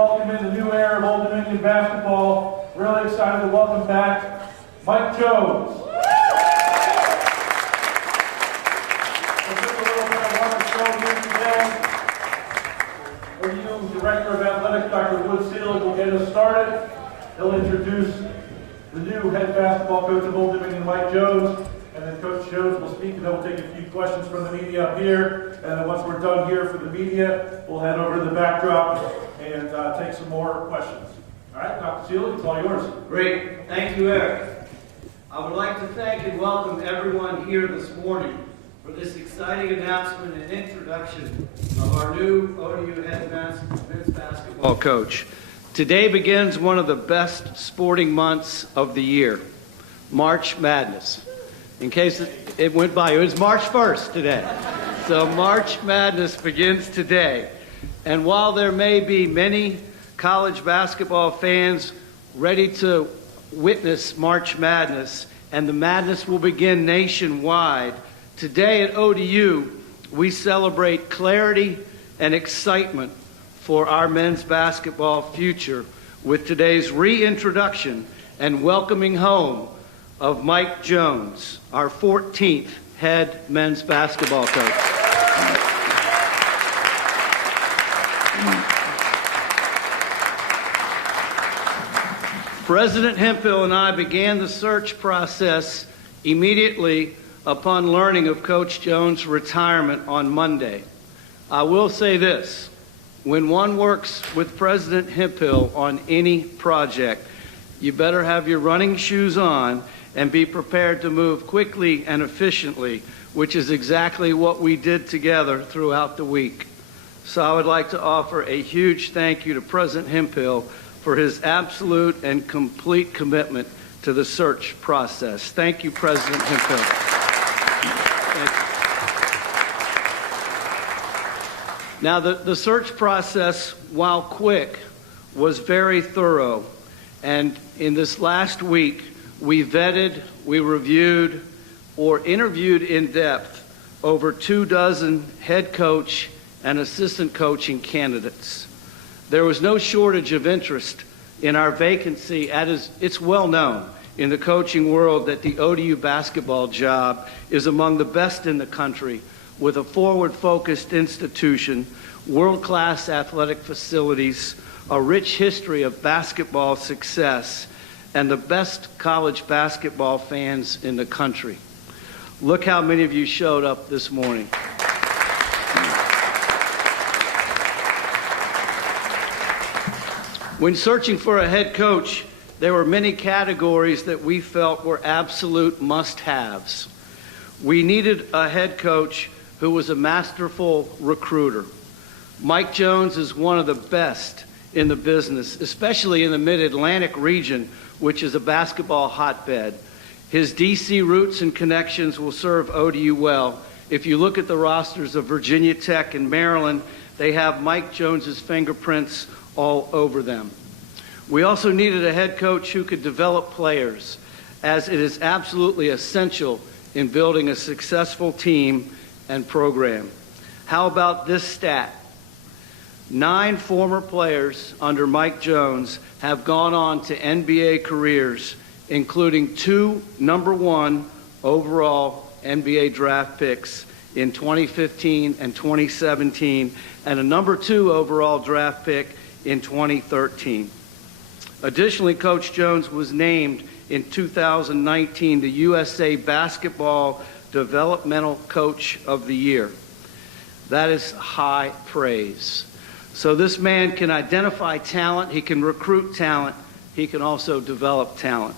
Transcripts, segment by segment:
welcome in the new era of Old Dominion basketball. Really excited to welcome back Mike Jones. ODU Director of Athletics, Dr. Wood Seelig, will get us started. He'll introduce the new head basketball coach of Old Dominion, Mike Jones, and then Coach Jones will speak, and then we'll take a few questions from the media up here, and then once we're done here for the media, we'll head over to the backdrop and take some more questions. All right, Dr. Seelig, it's all yours. Great. Thank you, Eric. I would like to thank and welcome everyone here this morning for this exciting announcement and introduction of our new ODU head men's basketball coach. Today begins one of the best sporting months of the year, March Madness. In case it went by, it was March 1st today. So March Madness begins today. And while there may be many college basketball fans ready to witness March Madness, and the madness will begin nationwide, today at ODU, we celebrate clarity and excitement for our men's basketball future with today's reintroduction and welcoming home of Mike Jones, our 14th head men's basketball coach. President Hemphill and I began the search process immediately upon learning of Coach Jones' retirement on Monday. I will say this, when one works with President Hemphill on any project, you better have your running shoes on and be prepared to move quickly and efficiently, which is exactly what we did together throughout the week. So I would like to offer a huge thank you to President Hemphill for his absolute and complete commitment to the search process. Thank you, President Hemphill. Thank you. Now, the search process, while quick, was very thorough. And in this last week, we vetted, we reviewed, or interviewed in depth over 24 head coach and assistant coaching candidates. There was no shortage of interest in our vacancy, as it's well known in the coaching world that the ODU basketball job is among the best in the country, with a forward-focused institution, world-class athletic facilities, a rich history of basketball success, and the best college basketball fans in the country. Look how many of you showed up this morning. When searching for a head coach, there were many categories that we felt were absolute must-haves. We needed a head coach who was a masterful recruiter. Mike Jones is one of the best in the business, especially in the Mid-Atlantic region, which is a basketball hotbed. His DC roots and connections will serve ODU well. If you look at the rosters of Virginia Tech and Maryland, they have Mike Jones's fingerprints all over them. We also needed a head coach who could develop players, as it is absolutely essential in building a successful team and program. How about this stat? 9 former players under Mike Jones have gone on to NBA careers, including 2 #1 overall NBA draft picks in 2015 and 2017, and a #2 overall draft pick in 2013. Additionally, Coach Jones was named in 2019 the USA Basketball Developmental Coach of the Year. That is high praise. So this man can identify talent, he can recruit talent, he can also develop talent.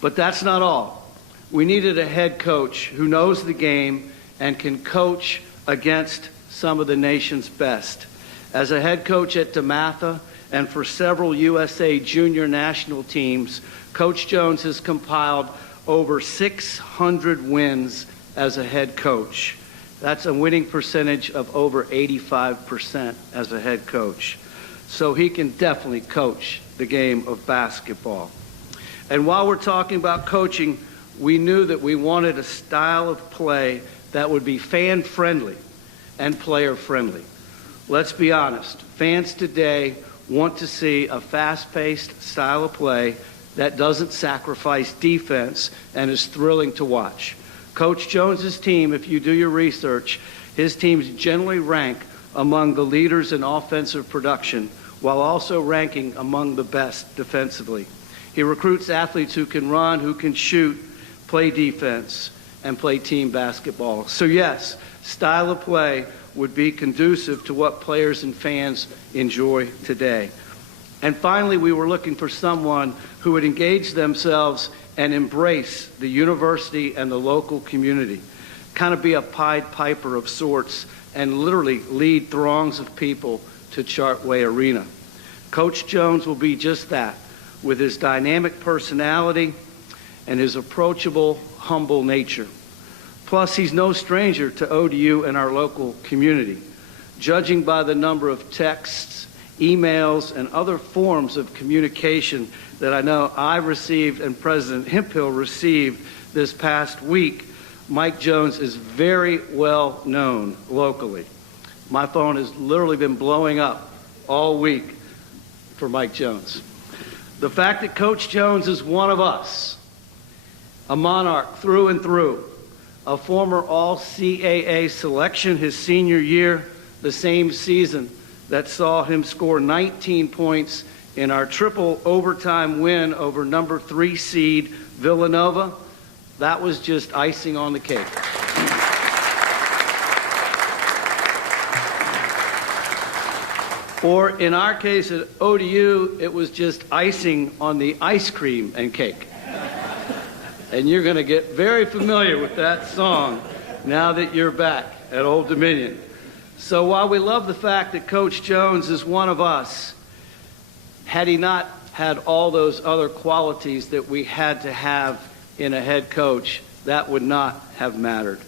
But that's not all. We needed a head coach who knows the game and can coach against some of the nation's best. As a head coach at DeMatha and for several USA junior national teams, Coach Jones has compiled over 600 wins as a head coach. That's a winning percentage of over 85% as a head coach. So he can definitely coach the game of basketball. And while we're talking about coaching, we knew that we wanted a style of play that would be fan-friendly and player-friendly. Let's be honest, fans today want to see a fast-paced style of play that doesn't sacrifice defense and is thrilling to watch. Coach Jones's team, if you do your research, his teams generally rank among the leaders in offensive production while also ranking among the best defensively. He recruits athletes who can run, who can shoot, play defense, and play team basketball. So yes, style of play would be conducive to what players and fans enjoy today. And finally, we were looking for someone who would engage themselves and embrace the university and the local community, kind of be a Pied Piper of sorts, and literally lead throngs of people to Chartway Arena. Coach Jones will be just that, with his dynamic personality and his approachable, humble nature. Plus, he's no stranger to ODU and our local community. Judging by the number of texts, emails, and other forms of communication that I know I received and President Hemphill received this past week, Mike Jones is very well known locally. My phone has literally been blowing up all week for Mike Jones. The fact that Coach Jones is one of us, a Monarch through and through, a former All-CAA selection his senior year, the same season that saw him score 19 points in our triple overtime win over number 3 seed Villanova, that was just icing on the cake. Or in our case at ODU, it was just icing on the ice cream and cake. And you're going to get very familiar with that song now that you're back at Old Dominion. So while we love the fact that Coach Jones is one of us, had he not had all those other qualities that we had to have in a head coach, that would not have mattered.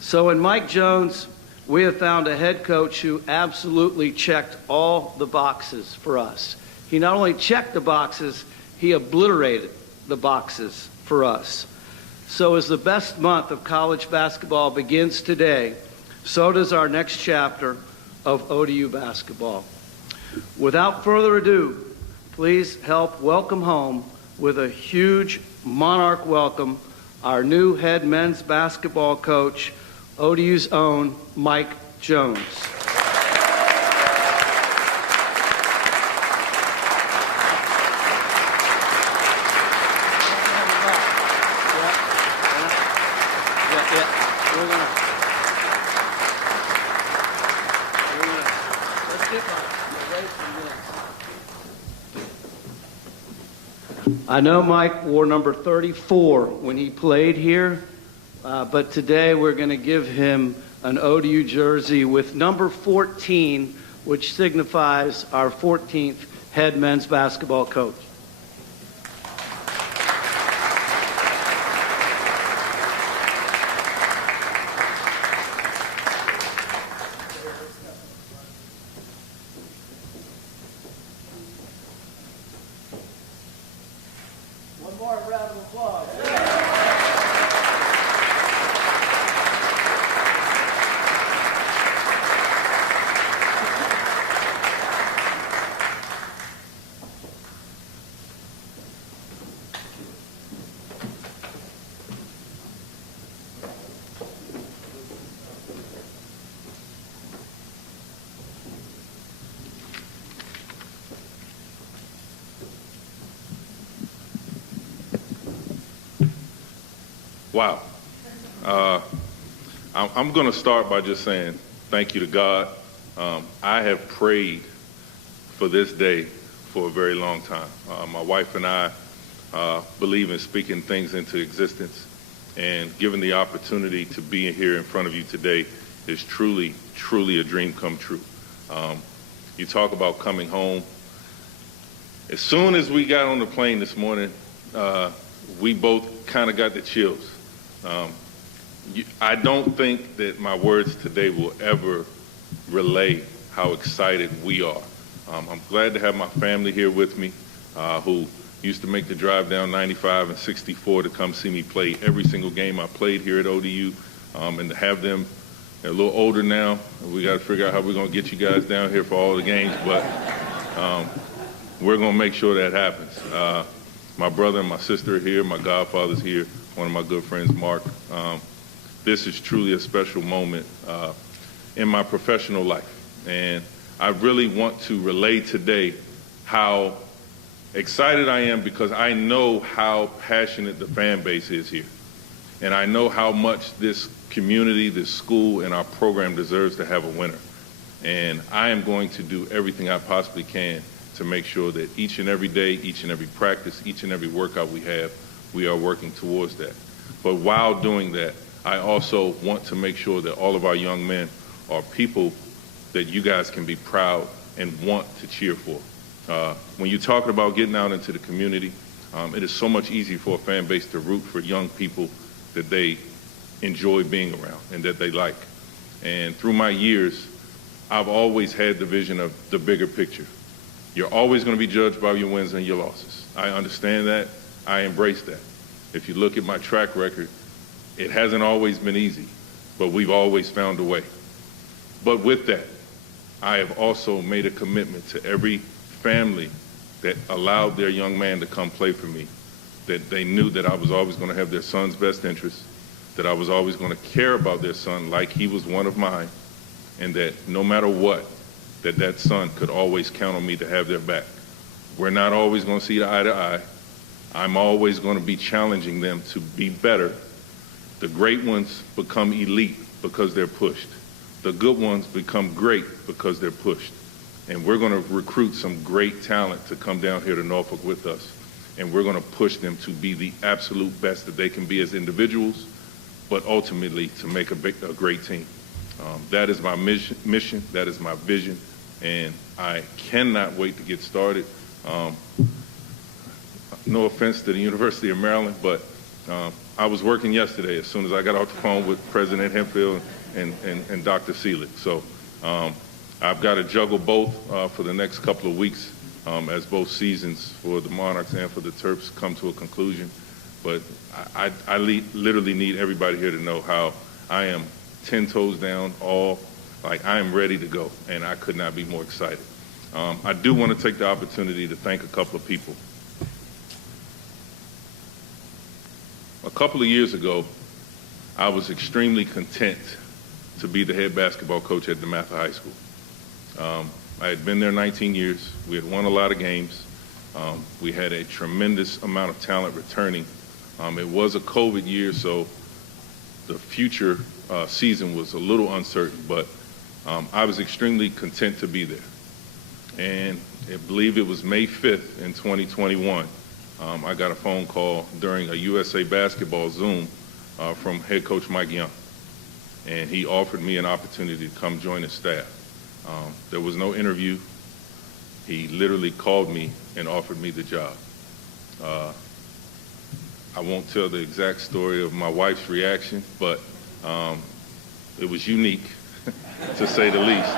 So in Mike Jones, we have found a head coach who absolutely checked all the boxes for us. He not only checked the boxes, he obliterated the boxes for us. So as the best month of college basketball begins today, so does our next chapter of ODU basketball. Without further ado, please help welcome home with a huge Monarch welcome our new head men's basketball coach, ODU's own Mike Jones. I know Mike wore number 34 when he played here, but today we're going to give him an ODU jersey with number 14, which signifies our 14th head men's basketball coach. One more round of applause. Wow. I'm going to start by just saying thank you to God. I have prayed for this day for a very long time. My wife and I believe in speaking things into existence, and given the opportunity to be here in front of you today is truly, truly a dream come true. You talk about coming home. As soon as we got on the plane this morning, we both kind of got the chills. I don't think that my words today will ever relay how excited we are. I'm glad to have my family here with me, who used to make the drive down 95 and 64 to come see me play every single game I played here at ODU, and to have them, they're a little older now. We got to figure out how we're going to get you guys down here for all the games, but We're going to make sure that happens. My brother and my sister are here. My godfather's here. One of my good friends, Mark. This is truly a special moment in my professional life. And I really want to relay today how excited I am because I know how passionate the fan base is here. And I know how much this community, this school, and our program deserves to have a winner. And I am going to do everything I possibly can to make sure that each and every day, each and every practice, each and every workout we have, we are working towards that. But while doing that, I also want to make sure that all of our young men are people that you guys can be proud and want to cheer for. When you're talking about getting out into the community, it is so much easier for a fan base to root for young people that they enjoy being around and that they like. And through my years, I've always had the vision of the bigger picture. You're always going to be judged by your wins and your losses. I understand that. I embrace that. If you look at my track record, it hasn't always been easy, but we've always found a way. But with that, I have also made a commitment to every family that allowed their young man to come play for me, that they knew that I was always going to have their son's best interest, that I was always going to care about their son like he was one of mine, and that no matter what, that son could always count on me to have their back. We're not always going to see eye to eye. I'm always going to be challenging them to be better. The great ones become elite because they're pushed. The good ones become great because they're pushed. And we're going to recruit some great talent to come down here to Norfolk with us. And we're going to push them to be the absolute best that they can be as individuals, but ultimately to make a great team. That is my mission, that is my vision, and I cannot wait to get started. No offense to the University of Maryland, but I was working yesterday as soon as I got off the phone with President Hemphill and Dr. Seelig. So I've got to juggle both for the next couple of weeks as both seasons for the Monarchs and for the Terps come to a conclusion. But I literally need everybody here to know how I am 10 toes down, I am ready to go, and I could not be more excited. I do want to take the opportunity to thank a couple of people. A couple of years ago, I was extremely content to be the head basketball coach at DeMatha High School. I had been there 19 years. We had won a lot of games. We had a tremendous amount of talent returning. It was a COVID year, so the future season was a little uncertain, but I was extremely content to be there. And I believe it was May 5th in 2021, I got a phone call during a USA Basketball Zoom from head coach Mike Young. And he offered me an opportunity to come join his staff. There was no interview. He literally called me and offered me the job. I won't tell the exact story of my wife's reaction, but it was unique, to say the least.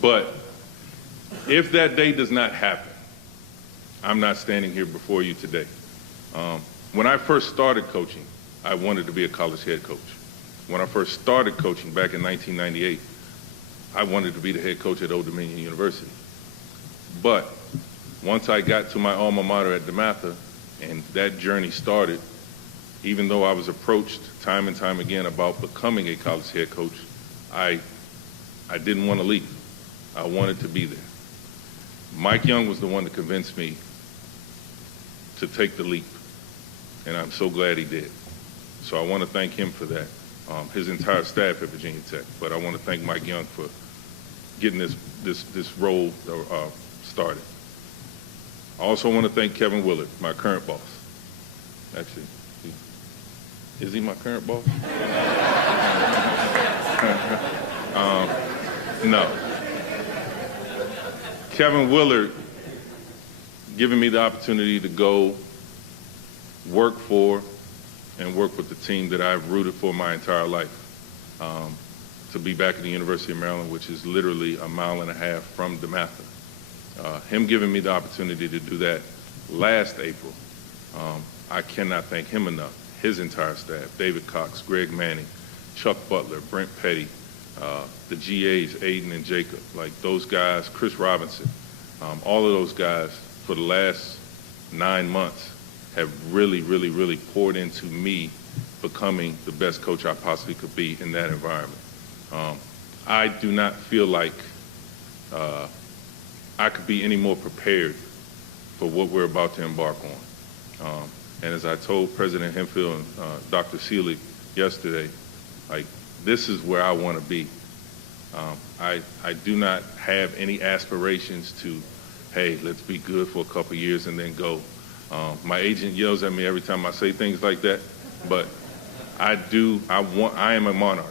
But if that day does not happen, I'm not standing here before you today. When I first started coaching, I wanted to be a college head coach. When I first started coaching back in 1998, I wanted to be the head coach at Old Dominion University. But once I got to my alma mater at DeMatha and that journey started, even though I was approached time and time again about becoming a college head coach, I didn't want to leave. I wanted to be there. Mike Young was the one that convinced me to take the leap, and I'm so glad he did. So I want to thank him for that, his entire staff at Virginia Tech. But I want to thank Mike Young for getting this role started. I also want to thank Kevin Willard, my current boss. Actually, is he my current boss? No. Kevin Willard giving me the opportunity to go work for and work with the team that I've rooted for my entire life. To be back at the University of Maryland, which is literally a mile and a half from DeMatha. Him giving me the opportunity to do that last April, I cannot thank him enough. His entire staff, David Cox, Greg Manning, Chuck Butler, Brent Petty, the GAs, Aiden and Jacob, like those guys, Chris Robinson, all of those guys for the last 9 months have really poured into me becoming the best coach I possibly could be in that environment. I do not feel like I could be any more prepared for what we're about to embark on. And as I told President Hemphill and Dr. Seelig yesterday, like, this is where I want to be. I do not have any aspirations to, hey, let's be good for a couple years and then go. My agent yells at me every time I say things like that, but I am a Monarch.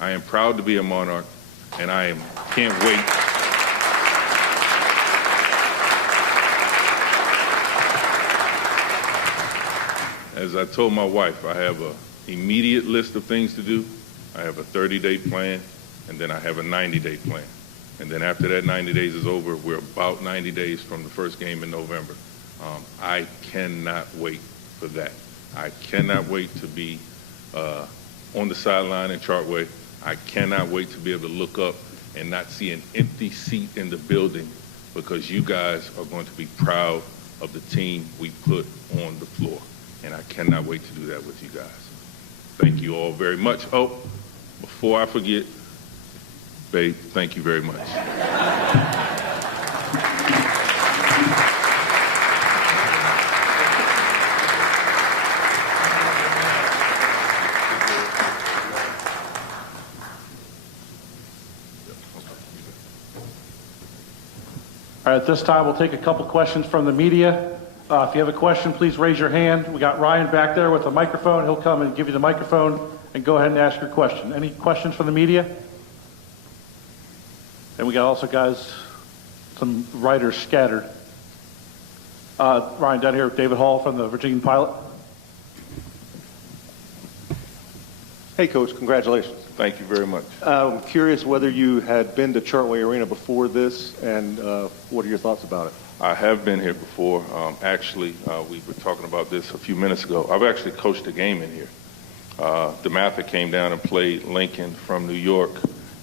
I am proud to be a Monarch, and can't wait. As I told my wife, I have an immediate list of things to do. I have a 30-day plan, and then I have a 90-day plan. And then after that 90 days is over, we're about 90 days from the first game in November. I cannot wait for that. I cannot wait to be on the sideline in Chartway. I cannot wait to be able to look up and not see an empty seat in the building, because you guys are going to be proud of the team we put on the floor. And I cannot wait to do that with you guys. Thank you all very much. Oh, before I forget, babe, thank you very much. All right, at this time, we'll take a couple questions from the media. If you have a question, please raise your hand. We got Ryan back there with a microphone. He'll come and give you the microphone and go ahead and ask your question. Any questions from the media? And we got also, guys, some writers scattered. Ryan, down here with David Hall from the Virginian Pilot. Hey, Coach, congratulations. Thank you very much. I'm curious whether you had been to Chartway Arena before this, and what are your thoughts about it? I have been here before. Actually, we were talking about this a few minutes ago. I've actually coached a game in here. DeMatha came down and played Lincoln from New York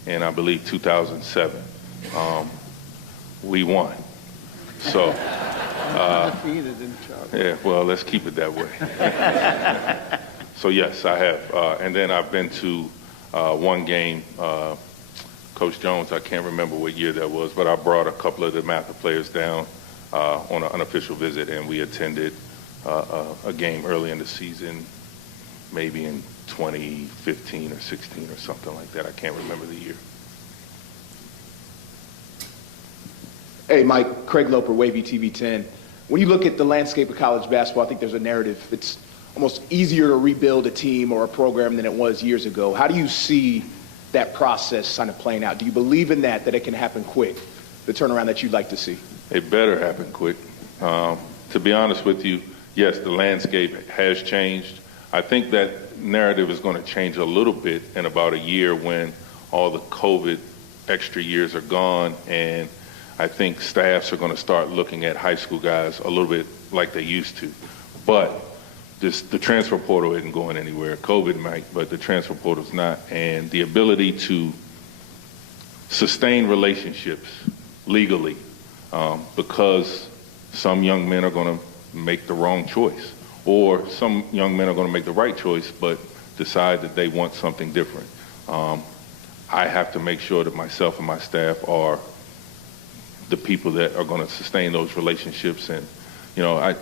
in, I believe, 2007. We won. So, yeah, well, let's keep it that way. So, yes, I have. And then I've been to one game, Coach Jones, I can't remember what year that was, but I brought a couple of the DeMatha players down on an unofficial visit, and we attended a game early in the season, maybe in 2015 or 16 or something like that. I can't remember the year. Hey, Mike, Craig Loper, Wavy TV 10. When you look at the landscape of college basketball, I think there's a narrative. It's almost easier to rebuild a team or a program than it was years ago. How do you see that process kind of playing out? Do you believe in that it can happen quick, the turnaround that you'd like to see? It better happen quick. To be honest with you, yes, the landscape has changed. I think that narrative is going to change a little bit in about a year when all the COVID extra years are gone, and I think staffs are going to start looking at high school guys a little bit like they used to. But the transfer portal isn't going anywhere. COVID might, but the transfer portal's not. And the ability to sustain relationships legally, because some young men are going to make the wrong choice, or some young men are going to make the right choice but decide that they want something different. I have to make sure that myself and my staff are the people that are going to sustain those relationships. And, you know,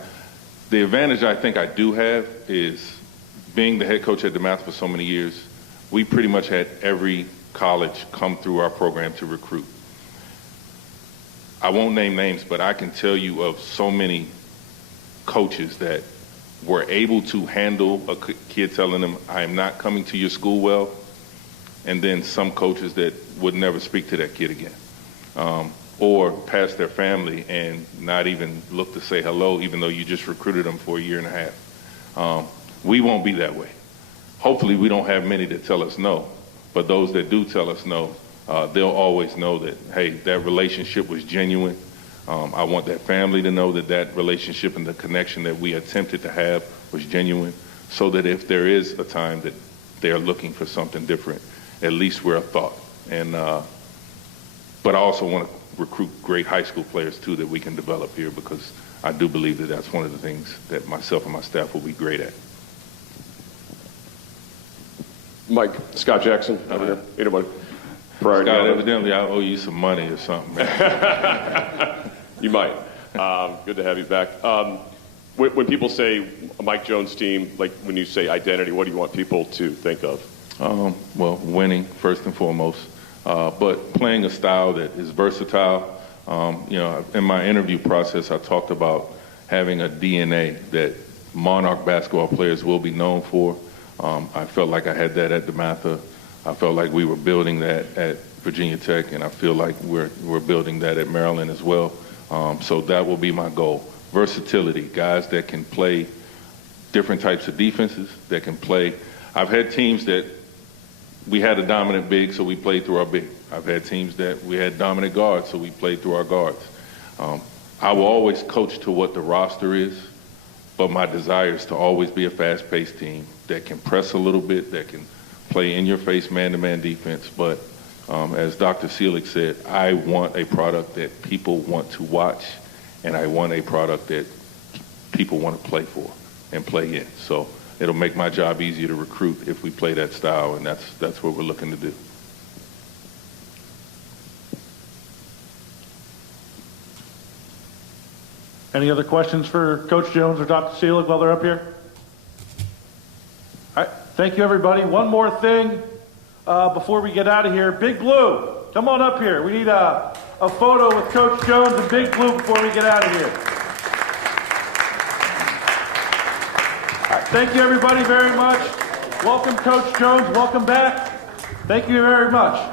the advantage I think I do have is being the head coach at DeMatha for so many years. We pretty much had every college come through our program to recruit. I won't name names, but I can tell you of so many coaches that were able to handle a kid telling them, I am not coming to your school well, and then some coaches that would never speak to that kid again. Or pass their family and not even look to say hello, even though you just recruited them for a year and a half. We won't be that way. Hopefully we don't have many that tell us no, but those that do tell us no, they'll always know that, hey, that relationship was genuine. I want that family to know that that relationship and the connection that we attempted to have was genuine, so that if there is a time that they're looking for something different, at least we're a thought. But I also want to recruit great high school players too that we can develop here, because I do believe that that's one of the things that myself and my staff will be great at. Mike, Scott Jackson, over here. Anybody? Scott, evidently I owe you some money or something, man. You might. Good to have you back. When people say a Mike Jones team, like when you say identity, what do you want people to think of? Well, winning first and foremost, but playing a style that is versatile. In my interview process, I talked about having a DNA that Monarch basketball players will be known for. I felt like I had that at DeMatha. I felt like we were building that at Virginia Tech, and I feel like we're building that at Maryland as well. So that will be my goal. Versatility, guys that can play different types of defenses, that can play. I've had teams that we had a dominant big, so we played through our big. I've had teams that we had dominant guards, so we played through our guards. I will always coach to what the roster is, but my desire is to always be a fast-paced team that can press a little bit, that can play in-your-face man-to-man defense. But as Dr. Seelig said, I want a product that people want to watch, and I want a product that people want to play for and play in. So it'll make my job easier to recruit if we play that style, and that's what we're looking to do. Any other questions for Coach Jones or Dr. Seelig while they're up here? All right, thank you, everybody. One more thing before we get out of here. Big Blue, come on up here. We need a photo with Coach Jones and Big Blue before we get out of here. All right, thank you, everybody, very much. Welcome, Coach Jones. Welcome back. Thank you very much.